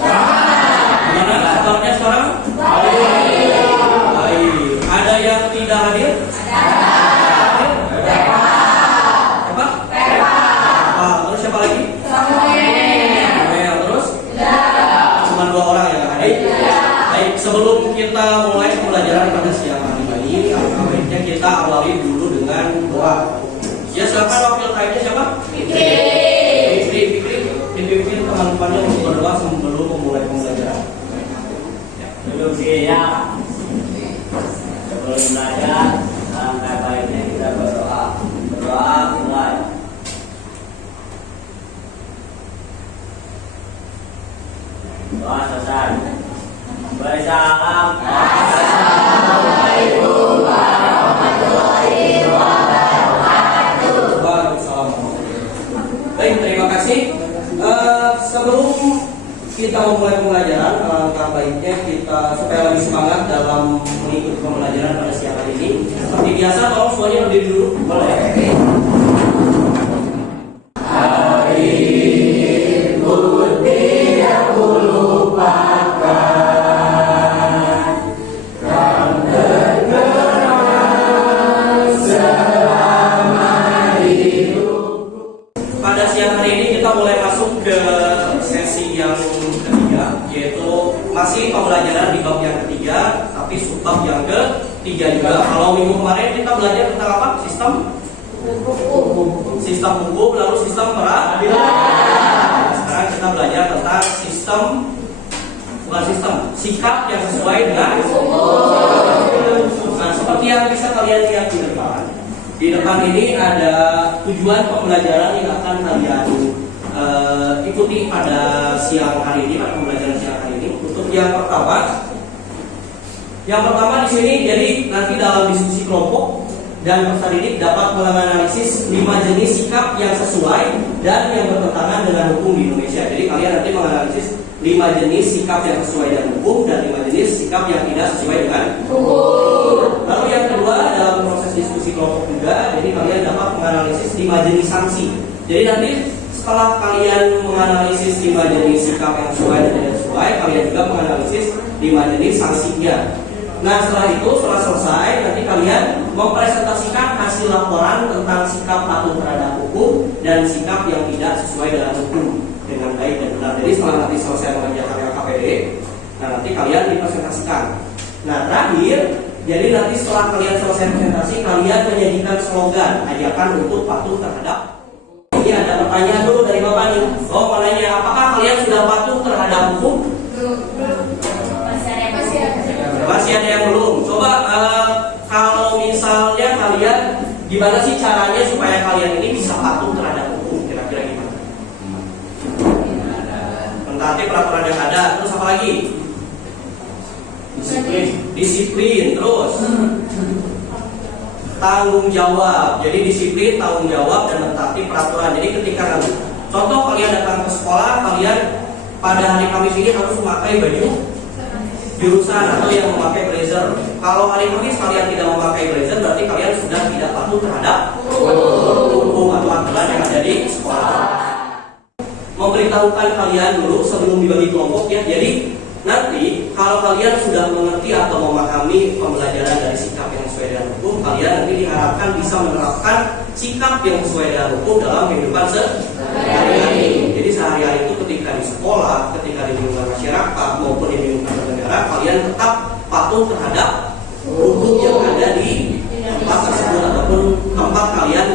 Gimana kabarnya sekarang? Baik. Ada yang tidak hadir? Siapa? Terus siapa lagi? Samuel. Terus? Cuma 2 orang yang hadir. Baik, sebelum kita mulai pembelajaran pada siang hari ini, baiknya kita awali dulu dengan doa. Ya, silakan wakil lainnya siapa? Fikri. Dipimpin teman-temannya untuk berdoa sebelum memulai pembelajaran. Duduk sih ya. Sebelum belajar, langkah baiknya kita berdoa. Berdoa mulai. Doa selesai. Bersalam. Assalamualaikum warahmatullahi wabarakatuh. Waalaikumsalam. Baik, terima kasih. Sebelum kita memulai pembelajaran, alangkah baiknya kita supaya lebih semangat dalam mengikuti pembelajaran pada siang hari ini. Seperti biasa, tolong semuanya berdiri dulu. Boleh. Pada siang hari ini kita mulai masuk ke sesi yang ketiga, yaitu masih pembelajaran di bab yang ketiga, tapi subbab yang ketiga juga. Kalau minggu kemarin kita belajar tentang apa? Sistem hukum, lalu sistem peradilan. Sekarang kita belajar tentang sikap yang sesuai dengan hukum. Nah, seperti yang bisa kalian lihat di depan. Di depan ini ada tujuan pembelajaran yang akan kalian ikuti pada siang hari ini, pada pembelajaran siang hari ini. Untuk yang pertama di sini, jadi nanti dalam diskusi kelompok dan peserta didik dapat menganalisis 5 jenis sikap yang sesuai dan yang bertentangan dengan hukum di Indonesia. Jadi kalian nanti menganalisis 5 jenis sikap yang sesuai dengan hukum dan 5 jenis sikap yang tidak sesuai dengan hukum. Lalu yang kedua, dalam proses diskusi kelompok juga, jadi kalian dapat menganalisis 5 jenis sanksi. Jadi nanti setelah kalian menganalisis 5 jenis sikap yang sesuai dan tidak sesuai, kalian juga menganalisis 5 jenis sanksinya. Nah, setelah selesai, nanti kalian mempresentasikan hasil laporan tentang sikap patuh terhadap hukum dan sikap yang tidak sesuai dengan hukum dengan baik dan benar. Jadi setelah nanti selesai mengerjakan LKPD, nah nanti kalian dipresentasikan. Nah, terakhir, jadi nanti setelah kalian selesai presentasi, kalian menyajikan slogan ajakan untuk patuh terhadap. Ini ada pertanyaan dulu dari Bapak nih. Menanya, apakah kalian sudah patuh terhadap hukum? Masih ada yang belum. Coba kalau misalnya kalian, gimana sih caranya supaya kalian ini bisa patuh terhadap hukum? Kira-kira gimana? Mentaati peraturan yang ada. Terus apa lagi? Disiplin. Terus tanggung jawab. Jadi disiplin, tanggung jawab, dan mentaati peraturan. Jadi ketika nanti, contoh kalian datang ke sekolah, kalian pada hari Kamis ini harus memakai baju jurusan atau yang memakai blazer. Kalau hari Kamis kalian tidak memakai blazer, berarti kalian sudah tidak patuh terhadap hukum atau aturan yang ada di sekolah. Memberitahukan kalian dulu sebelum dibagi kelompok ya. Jadi nanti kalau kalian sudah mengerti atau memahami pembelajaran dari sikap yang sesuai dengan hukum, kalian nanti diharapkan bisa menerapkan sikap yang sesuai dengan hukum dalam kehidupan sehari-hari. Jadi sehari-hari itu ketika di sekolah, ketika di lingkungan masyarakat maupun di lingkungan negara, kalian tetap patuh terhadap hukum yang ada di tempat tersebut ataupun tempat kalian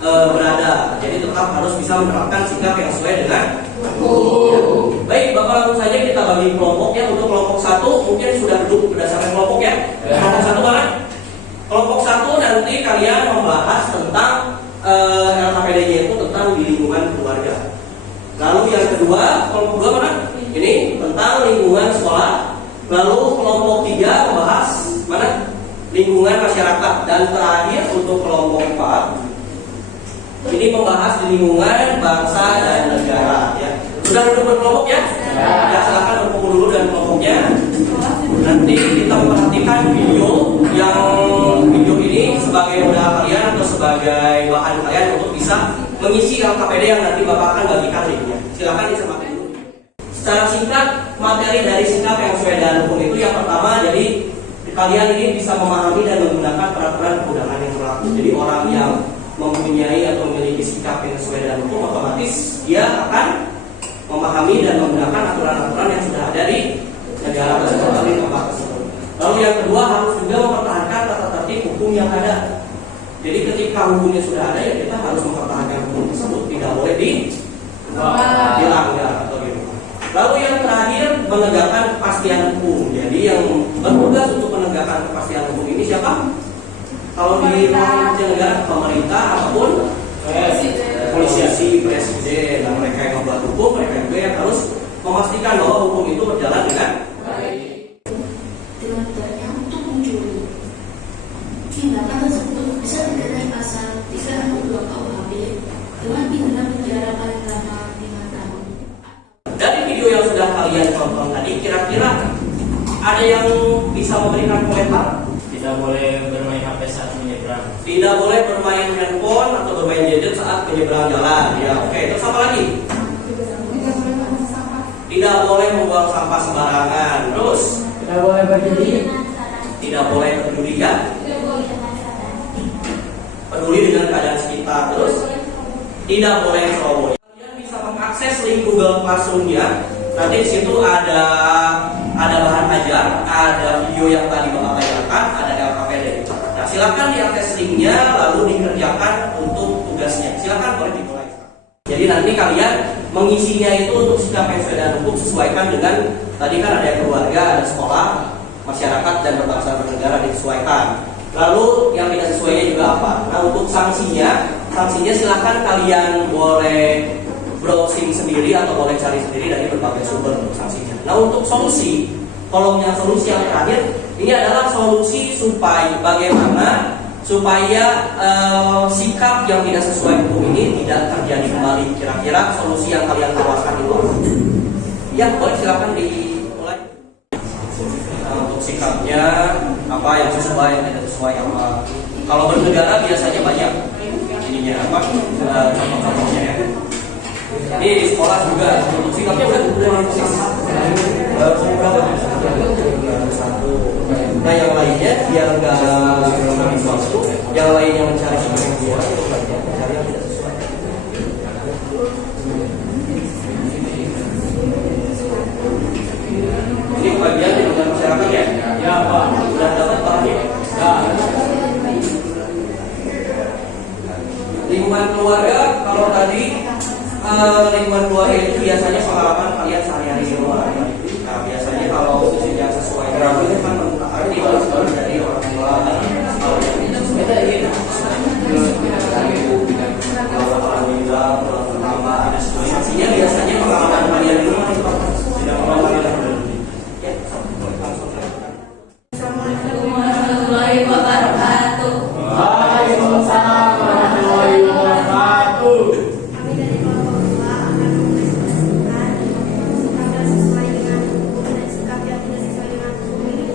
berada. Jadi tetap harus bisa menerapkan sikap yang sesuai dengan hukum. Baik, Bapak langsung saja kita bagi kelompok ya. Untuk kelompok 1 mungkin sudah duduk berdasarkan kelompok ya. Kelompok 1 mana? Kelompok 1 nanti kalian membahas tentang LKPD-nya itu tentang di lingkungan keluarga. Lalu yang kedua, kelompok 2 mana? Ini tentang lingkungan sekolah. Lalu kelompok 3 membahas mana? Lingkungan masyarakat. Dan terakhir untuk kelompok 4 ini membahas di lingkungan bangsa dan negara ya. Sudah duduk berkelompok ya? Ya, silakan berkumpul dulu dan kelompoknya. Nanti kita memperhatikan video ini sebagai modal kalian atau sebagai bahan kalian untuk bisa mengisi LKPD yang nanti Bapak akan bagikan linknya. Silakan dicermati dulu. secara singkat materi dari sikap yang sesuai dengan hukum itu yang pertama, jadi kalian ini bisa memahami dan menggunakan peraturan perundangan yang berlaku. Jadi orang yang mempunyai atau memiliki sikap yang sesuai dengan hukum, otomatis dia akan memahami dan menggunakan aturan-aturan yang sudah ada di negara tersebut atau di tempat tersebut. Lalu yang kedua, harus juga mempertahankan tata tertib hukum yang ada. Jadi ketika hukumnya sudah ada, ya kita harus mempertahankan hukum tersebut, tidak boleh dilanggar atau gitu. Lalu yang terakhir, menegakkan kepastian hukum. Jadi yang bertugas untuk menegakkan kepastian hukum ini siapa? Kalau di ruang negara, pemerintah ataupun polisi, presiden, dan mereka yang membuat hukum, mereka juga yang harus memastikan bahwa hukum itu berjalan dengan baik. Dengan tidaknya untuk mencuri, tindakan tersebut bisa dikenai pasal 362 KUHP dengan pidana penjara paling lama 5 tahun. Dari video yang sudah kalian tonton tadi, kira-kira ada yang bisa memberikan komentar? Tidak boleh bermain HP saat menyeberang. Tidak boleh bermain handphone atau bermain gadget saat menyeberang jalan. Ya, oke. Terus apa lagi? Tidak boleh membuang sampah sembarangan. Terus? Tidak boleh berjudi. Tidak boleh peduli ya? Peduli dengan keadaan sekitar. Terus? Tidak boleh ceroboh. Kalian bisa mengakses link Google Classroom-nya. Nanti di situ ada bahan ajar, ada video yang tadi Bapak tanyakan, ada LKPD. Nah, silakan diakses linknya lalu dikerjakan untuk tugasnya. Silakan boleh dimulai. Jadi nanti kalian mengisinya itu untuk sikap yang sesuai dengan hukum, sesuaikan dengan tadi kan ada keluarga, ada sekolah, masyarakat dan berbangsa dan bernegara disesuaikan. Lalu yang tidak sesuainya juga apa? Nah, untuk sanksinya silakan kalian boleh browsing sendiri atau boleh cari sendiri dari berbagai sumber untuk sanksinya. Nah, untuk solusi, kolomnya solusi yang terakhir ini adalah solusi bagaimana supaya sikap yang tidak sesuai hukum ini tidak terjadi kembali. Kira-kira solusi yang kalian tawarkan itu ya boleh silakan dimulai. Nah, untuk sikapnya apa yang sesuai, yang tidak sesuai apa. Kalau bernegara biasanya banyak ininya apa contoh-contohnya ya. Ini di sekolah juga untuk sikapnya udah persis. Berapa? Satu. Nah, yang lainnya biar nggak sesuatu, yang lainnya mencari sikap yang sesuai, untuk lainnya mencari yang tidak sesuai. Ini bagian dengan masyarakat ya? Ya Pak. Sudah dapat Pak? Ya. Lingkungan keluarga, kalau tadi lingkungan keluarga itu biasanya pengalaman kalian sehari-hari di rumah. Nah, biasanya kalau yang sesuai dengan itu kan arti dari orang tua kalau yang sesuai dari alhamdulillah pertama sanksinya biasanya pengalaman kalian di rumah itu tidak pengalaman ya. Assalamualaikum warahmatullahi wabarakatuh. Waalaikumsalam warahmatullahi wabarakatuh. Kami dari kelompok 2 akan mengekspresikan sikap yang sesuai dengan hukum dan sikap yang tidak sesuai dengan hukum ini.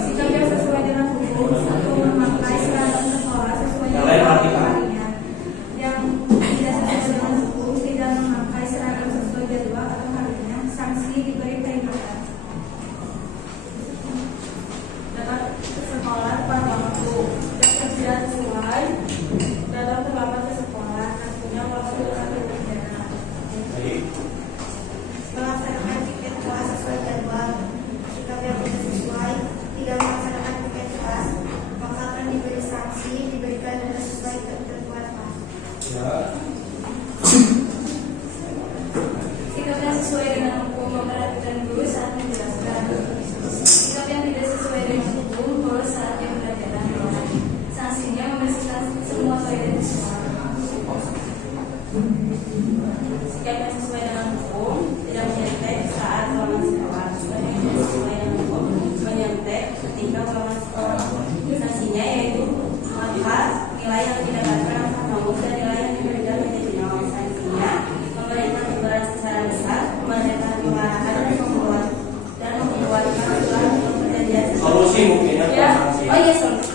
Sikap yang sesuai dengan hukum, satu, memakai seragam sekolah sesuai dengan harinya. Yang tidak sesuai dengan hukum, tidak memakai seragam sesuai jadwal atau harinya, sanksi diberi peringatan. Datang ke sekolah pada waktu, tidak sesuai, datang terlambat ke sekolah, nantinya waktu satu pidana. Melaksanakan tiket kelas sesuai jadwal, sikap yang tidak sesuai, tidak melaksanakan tiket kelas, maka akan diberi sanksi, diberikan denda sesuai ketentuan kelas. Sikap yang sesuai dengan hukum, memperhatikan guru saat menjelaskan. Sikap yang tidak sesuai dengan hukum, bolos saat yang pembelajaran. Sanksinya membersihkan semua toilet di sekolah. Sikap yang sesuai dengan hukum, tidak menyentek saat ruangan sekolah. Sikap yang tidak sesuai dengan hukum, menyentek ketika ruangan sekolah. Sanksinya yaitu maka nilai yang tidak dapat nomor dan nilai yang diberikan menjadi nol. Sanksinya memberikan teguran secara besar, memberikan pengarahan dan membuatkan aturan untuk perjanjian. Solusi mungkin Ya, oh iya solusi.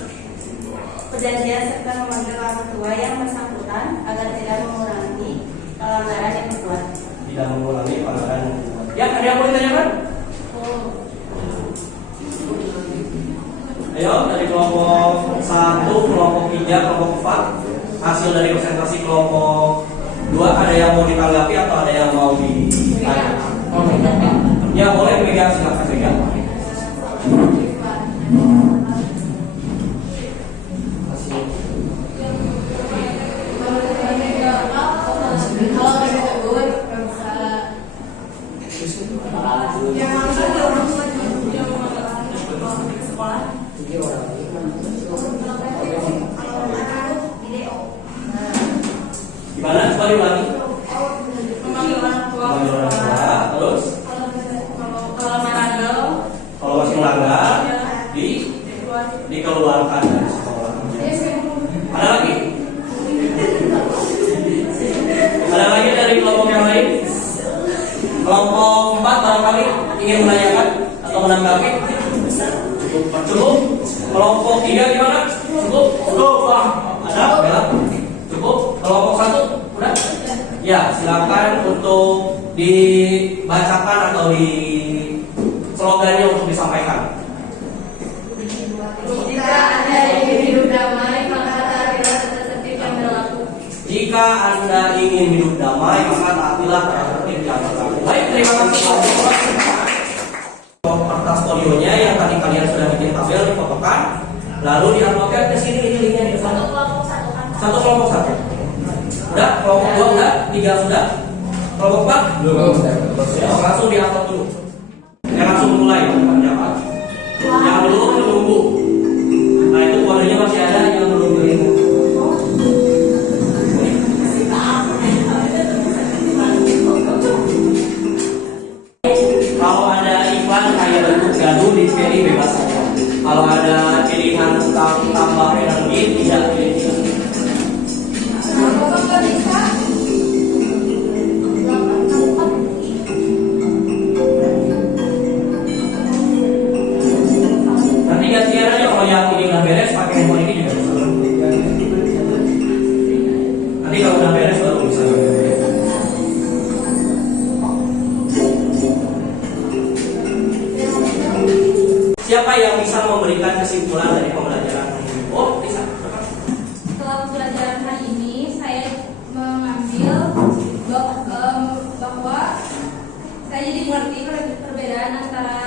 Perjanjian serta memanggil orang tua yang bersangkutan agar tidak mengurangi pelanggaran yang dibuat. Tidak mengulangi pelanggaran yang dibuat. Ya, ada yang mau ditanyakan? Ayo, dari kelompok 1, kelompok 3, kelompok 4, hasil dari presentasi kelompok 2, ada yang mau ditanggapi atau ada yang mau ditanya? Ya, boleh pegang, silakan pegang. Gimana? Coba diulangi. Memanggil orang tua. Memanggil orang tua, terus Kalau merangkul, kalau masih melanggar dikeluarkan dari sekolah. Ada lagi? Ada lagi dari kelompok yang lain? Kelompok 4 barangkali ingin menanyakan atau menanggapi? Cukup? Kelompok 3 gimana? Cukup? Cukup, Pak. Ada? Bella? Cukup? Kelompok 1? Udah? Ya, silakan untuk dibacakan atau di slogannya untuk disampaikan. jika Anda ingin hidup damai, maka taatilah tata tertib yang berlaku. Jika Anda ingin hidup damai, maka taatilah tata tertib yang berlaku. Baik, terima kasih. Kertas folionya yang tadi kalian sudah bikin tabel difotokan, lalu diuploadkan ke sini. Ini linknya di depan. Satu kelompok 1. Udah, kelompok 2 udah, 3 sudah. Kelompok 4 belum. Ya, langsung diupload dulu. Langsung mulai pendapat. Yang belum menunggu. Nah, itu kodenya masih ada yang belum terima. Kalau ada iklan kayak bentuk gaduh di sini bebas saja. Kalau ada pilihan tentang tambah energi tidak pilih. Nanti gantian aja kalau yang ini nggak beres pakai handphone ini juga bisa. Nanti kalau udah beres baru bisa. Siapa yang bisa memberikan kesimpulan dari pembelajaran ini? Oh, bisa. Setelah pembelajaran hari ini, saya mengambil bahwa saya jadi mengerti perbedaan antara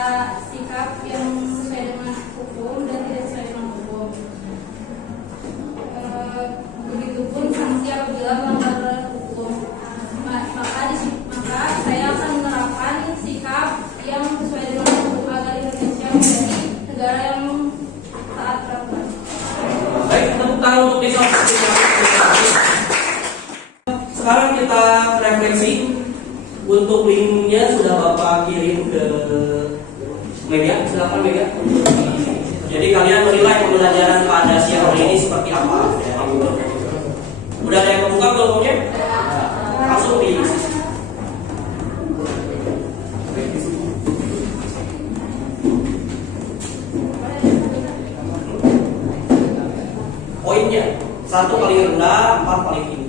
sikap yang sesuai dengan hukum dan tidak sesuai dengan hukum. Begitupun sanksi apabila melanggar hukum. Maka saya akan menerapkan sikap yang sesuai dengan hukum agar Indonesia menjadi negara yang taat peraturan. Baik, tepuk tangan untuk Desa. Sekarang kita refleksi. Untuk linknya sudah Bapak kirim ke Mega. Silakan Mega. Jadi kalian menilai pembelajaran pada siang hari ini seperti apa? Udah ada yang membuka belumnya? Langsung diisi. Poinnya 1 paling rendah, 4 paling tinggi.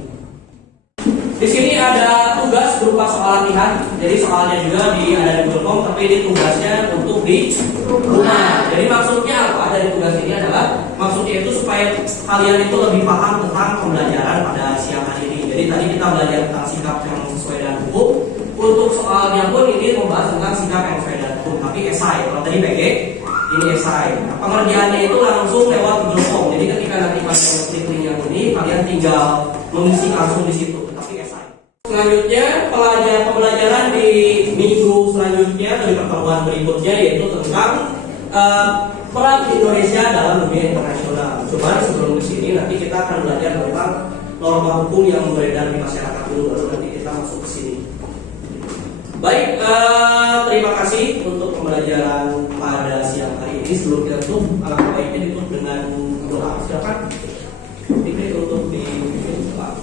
Di sini ada tugas berupa soal latihan. Jadi soalnya juga ada di Google Form, tapi ini tugasnya untuk di rumah. Jadi maksudnya apa dari tugas ini adalah maksudnya itu supaya kalian itu lebih paham tentang pembelajaran pada siang hari ini. Jadi tadi kita belajar tentang sikap yang sesuai dengan hukum. Untuk soalnya pun ini membahas tentang sikap yang sesuai dengan hukum. Tapi esai. Kalau tadi PG, ini esai. Nah, pengerjaannya itu langsung lewat Google Form. Jadi ketika nanti kalian klik link yang ini, kalian tinggal mengisi langsung di situ. Selanjutnya pembelajaran di minggu selanjutnya atau di pertemuan berikutnya yaitu tentang peran Indonesia dalam dunia internasional. Coba sebelum ke sini nanti kita akan belajar tentang norma hukum yang beredar di masyarakat dulu, baru nanti kita masuk ke sini. Baik, terima kasih untuk pembelajaran pada siang hari ini. Sebelum kita tutup, alangkah baiknya ditutup dengan doa. Silakan diklik untuk di doa.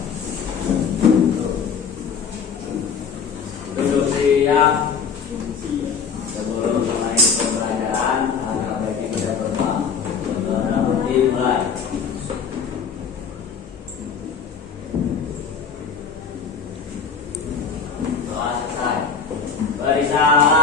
Duduk siap. Sebelum mulai pembelajaran, alangkah baiknya kita berdoa. Dimulai. salah